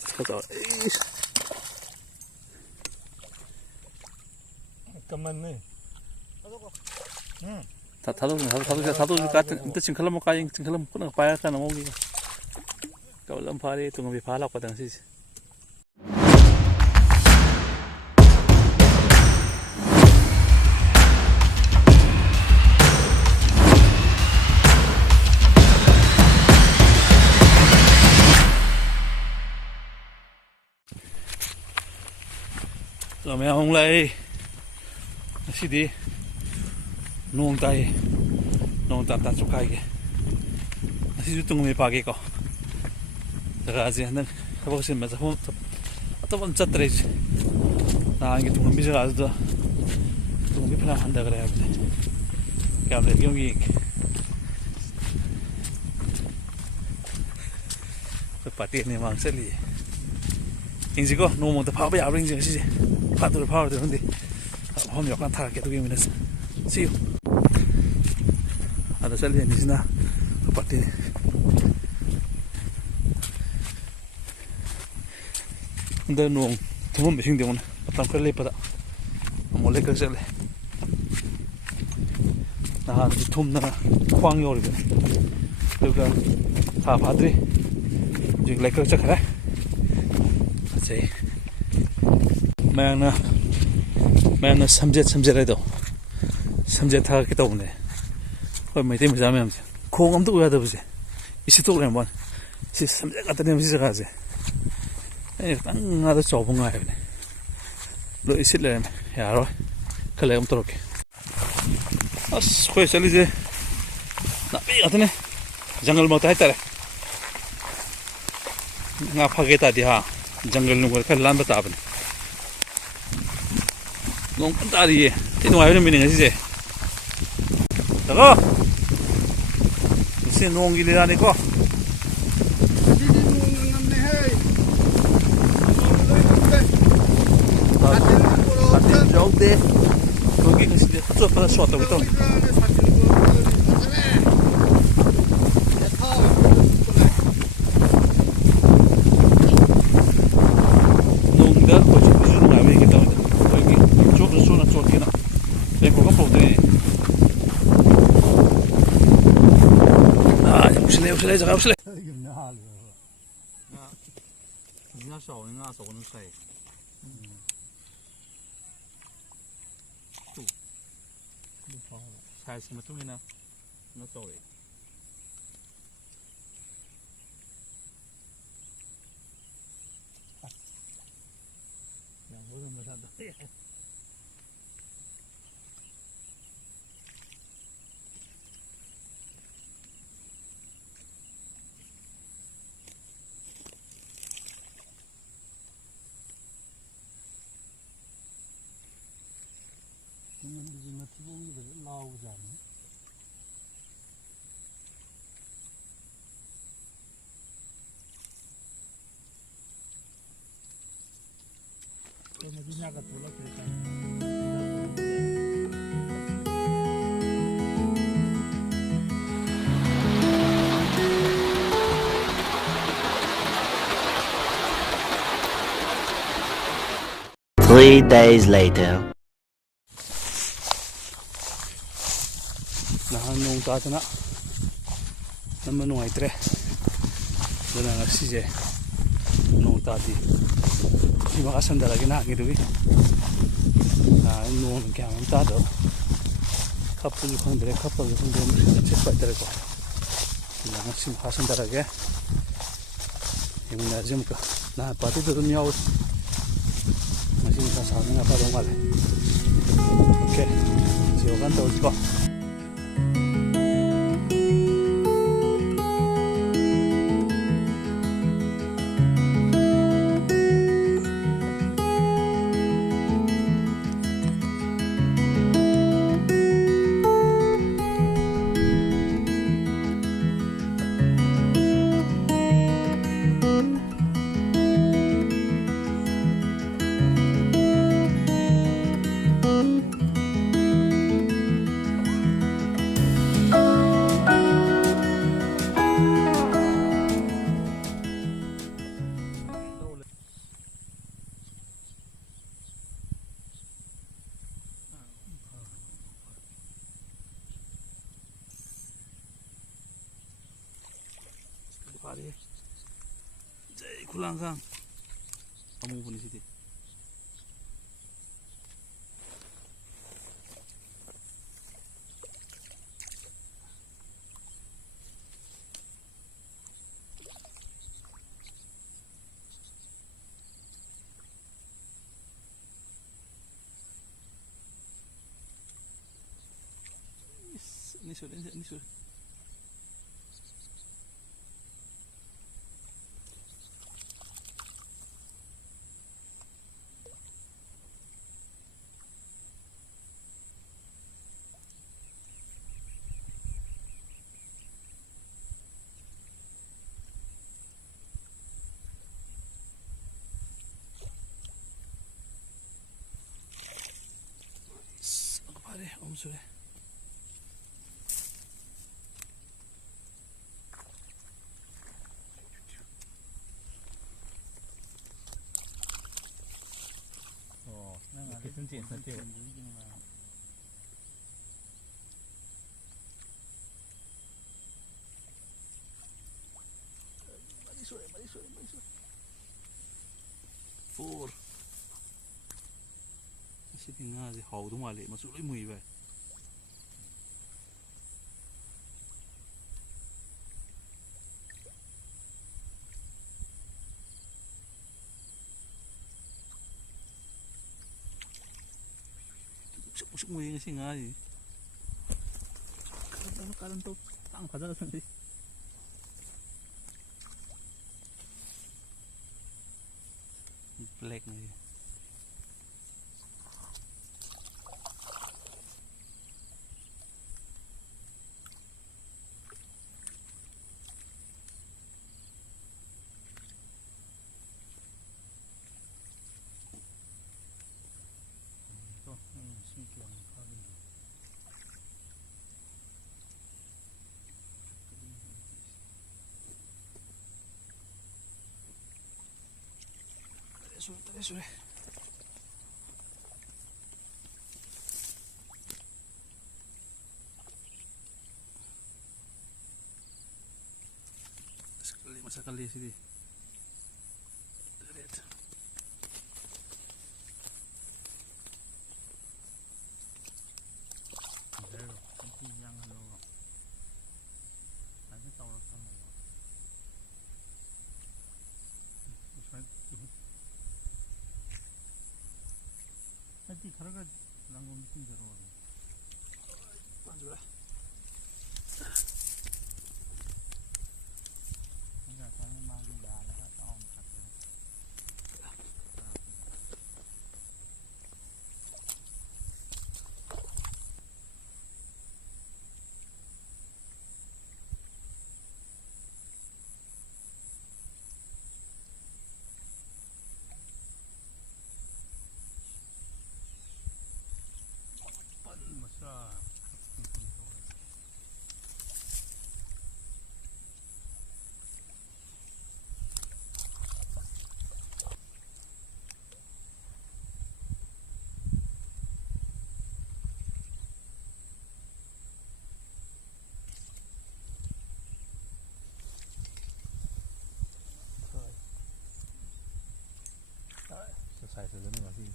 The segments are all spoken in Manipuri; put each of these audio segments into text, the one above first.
가자. 잠깐만네. 응. 다도 같은 근데 지금 칼럼 까잉 지금 칼럼 끊어 봐야 하나 오기. kalem pare tu ngabi pala ko tang sis rồi mẹ không lại xí đi nông tay ta chụp cái xí chút tung mày pa cái co cái gì nè các bác sĩ mà sao tao vẫn chặt đấy na anh cái tung bây giờ đó tung bây giờ hành được rồi cái này cái gì cái party này mang sẽ đi 인지고 너무 더 파워 야브링 지시 파도를 파워 되는데 홈 약간 타게 되게 미네스 see you ada sel ni sina pati 근데 너무 두번 미싱 되면 어떤 걸 레빠다 몰래 그sel래 나 tum나 광요를 그러니까 다 받으리 지금 레커 착하래 मैंने समझे रहे तो समझे था कि तो उन्हें और मैं तेरे में हमसे खोंग हम तो उड़ा था उसे इसी तो लें बन इसी समझे का तो नहीं मुझे जगह से ये तंग आधा चौबंगा है ने लो इसी ले यार कल हम तो रोके बस कोई चली जे ना भी आते ने जंगल में होता है तेरे ना भागे तादी हाँ जंगल नुगर का लांब ताबन नोंग तारी ये तीनों आये ने मिलेंगे जिसे देखो इसे नोंग की ले जाने को जाओ दे क्योंकि किसी ने तो पता शॉट हो तो来这个不是来。人家少，人家少能晒。住。晒什么东西呢？那走嘞。两个人没啥的。Three days later. Nah, nung tata na naman nung ay tre doon ang arsije nung tati di makasanda lagi na gitu nung kaya ang tato kapul yung dire kapul yung dire cepat dire ko yang sim kasanda lagi yung najim ka na pati doon niya masih kasama nga pa dong wala okay siyo kan tawag ko ꯈꯨꯂꯥꯡꯈꯥꯡ ꯑꯃꯨꯕꯅꯤ CD ini sudah apa deh om sudah sentir. Mari sore. Four. Masih tinggal sih, hau tu malah masuk lagi mui bay. Masuk mui sih ngai. Kalau tu tang pada sendiri. Black nih. Sudah. Sekali sini. Lihat. Nanti kalau kan langgung mungkin jauh. Panjang. Enggak, saya mau juga ada tahun satu. Selesai saja nih masih.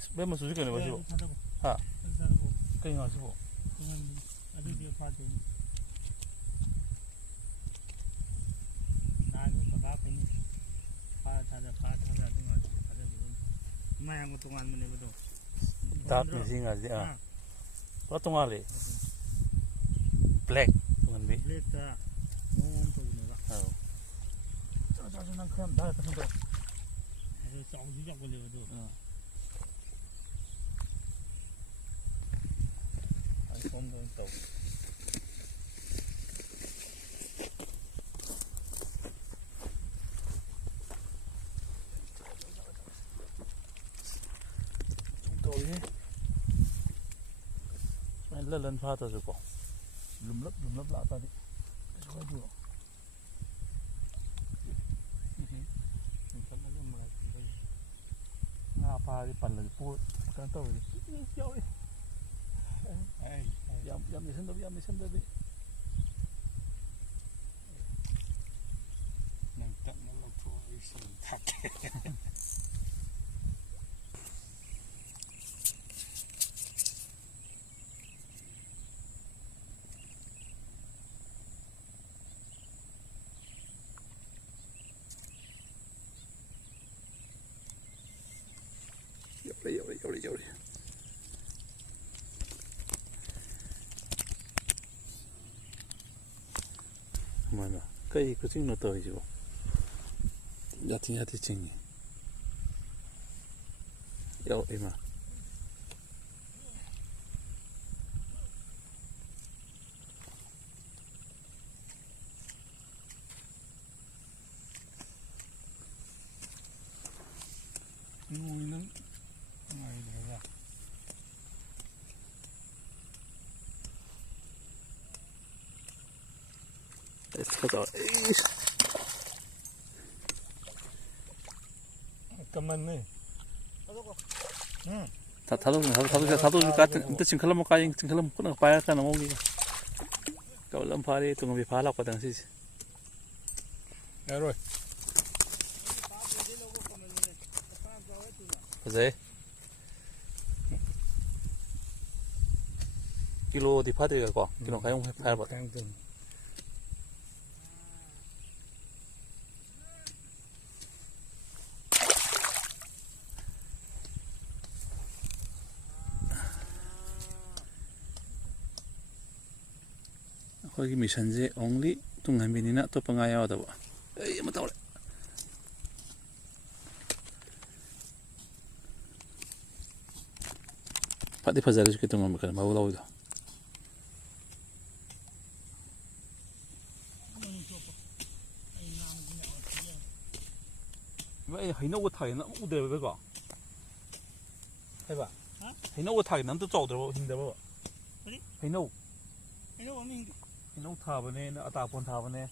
Sebenarnya masuk juga nih masih. Ha. Kayak nggak sih bu? Ada dia padu. Nanya apa ini? Ada dengan ada belum. Mana yang utungan mana betul? Tak missing aja. What tungal le? Black tungan be. Black ta. Untuk ini lah. Oh. Jangan nak kan dah tak sampai. Ada jauh juga boleh betul. Ay, sombong tau. Lên pha tao rồi còn lùm lấp lạ tao đi cho cái đùa ꯐꯥꯔꯗꯤ ꯄꯜꯂꯗꯤ ꯀꯩꯅꯣ ꯇꯧꯔꯗꯤ ꯌꯥꯎꯔꯤ ꯌꯥꯝ ꯂꯩꯁꯟꯗꯕꯤ ꯅꯪ ꯇꯞꯅ ꯂꯧꯊꯣꯛꯑ ꯑꯩ ꯁꯤ ꯊꯥꯛꯀꯦ ꯌꯧꯔꯤ ꯀꯃꯥꯏꯅ ꯀꯩ ꯈꯨꯆꯤꯡꯅꯣ ꯇꯧꯔꯤꯁꯤꯕꯣ ꯌꯥꯊꯤ ꯆꯤꯡꯉꯤ ꯏꯃꯥ ꯅꯣꯡꯅ ꯅꯨꯡꯉꯥꯏꯗ꯭ꯔꯒ ꯀꯃꯟꯅꯤ ꯊꯥꯗꯣꯛꯑ ꯑꯝꯇ ꯆꯤꯡꯈꯠꯂꯝꯃꯣ ꯆꯤꯡꯈꯠꯂꯝꯃꯣ ꯈꯨꯠꯅ ꯄꯥꯏꯔꯀꯥꯟꯗ ꯃꯑꯣꯡꯒꯤꯒ ꯀꯧꯂꯝ ꯐꯥꯔꯦ ꯇꯨꯡꯍꯟꯕꯤ ꯐꯥ ꯂꯥꯛꯄꯗ ꯉꯁꯤꯁꯦ ꯌꯥꯔꯣꯏ ꯐꯖꯩ ꯀꯤꯂꯣꯗꯤ ꯐꯥꯗ꯭ꯔꯤꯒꯀꯣ ꯀꯤꯂꯣ ꯈꯥꯏꯃꯨꯛ ꯐꯥꯔꯕ ꯑꯩꯈꯣꯏꯒꯤ ꯃꯤꯁꯟꯁꯦ ꯑꯣꯡꯂꯤ ꯇꯨꯡꯍꯟꯕꯤꯅꯤꯅ ꯑꯇꯣꯞꯄ ꯉꯥ ꯌꯥꯎꯗꯕ ꯑꯩ ꯑꯃ ꯇꯧꯔꯦ ꯐꯗꯤ ꯐꯖꯔꯁꯨ ꯇꯨꯡꯍꯟꯕꯤ ꯈꯔ ꯃꯍꯨ ꯂꯧꯋꯤꯗꯣ ꯑꯩ ꯍꯩꯅꯧꯒ ꯊꯥꯒꯦꯅ ꯑꯃꯨꯛ ꯎꯗ꯭ꯔꯦꯕꯀꯣ ꯍꯥꯏꯕ ꯍꯩꯅꯧꯒ ꯊꯥꯒꯦꯅ ꯑꯝꯇ ꯆꯥꯎꯗ꯭ꯔꯕ ꯍꯤꯡꯗꯕ ꯍꯩꯅꯧ ꯊꯥꯕꯅꯦ ꯑꯇꯥꯄꯣꯟ ꯊꯥꯕꯅꯦ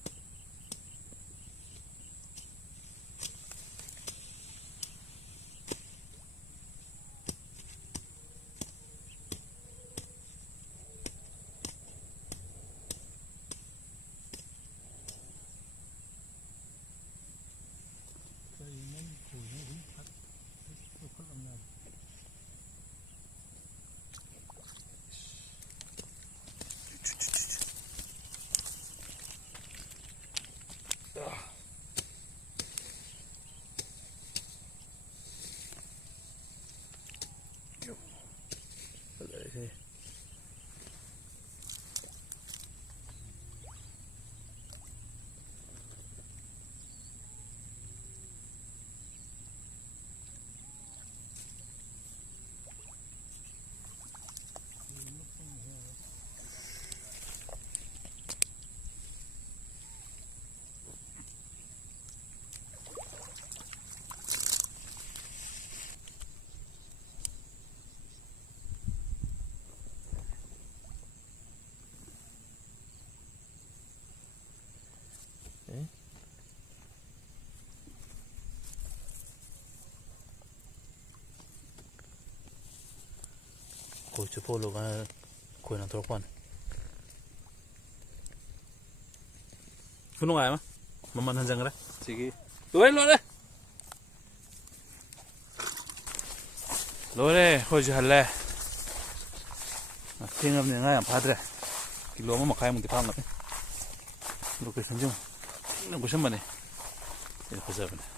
ꯈꯣꯏ ꯆꯨꯞꯊꯣꯛꯂꯒ ꯈꯣꯏꯅ ꯊꯣꯛꯂꯛꯄꯅꯤ ꯈꯨꯅꯨꯡꯉꯥꯏ ꯑꯃ ꯃꯃꯜ ꯍꯟꯖꯟꯈ꯭ꯔꯦ ꯁꯤꯒꯤ ꯂꯣꯏꯔꯦ ꯑꯩꯈꯣꯏꯁꯨ ꯍꯜꯂꯦ ꯊꯦꯡꯉꯕꯅꯤꯅ ꯉꯥ ꯌꯥꯝ ꯐꯥꯗ꯭ꯔꯦ ꯀꯤꯂꯣ 1.5ꯃꯨꯛꯇꯤ ꯐꯥꯔꯝꯒꯅꯤ ꯂꯣꯀꯦꯁꯟꯁꯤ ꯑꯃꯨꯛ ꯏꯪꯅ ꯀꯣꯏꯁꯟꯕꯅꯦ ꯐꯖꯕꯅꯦ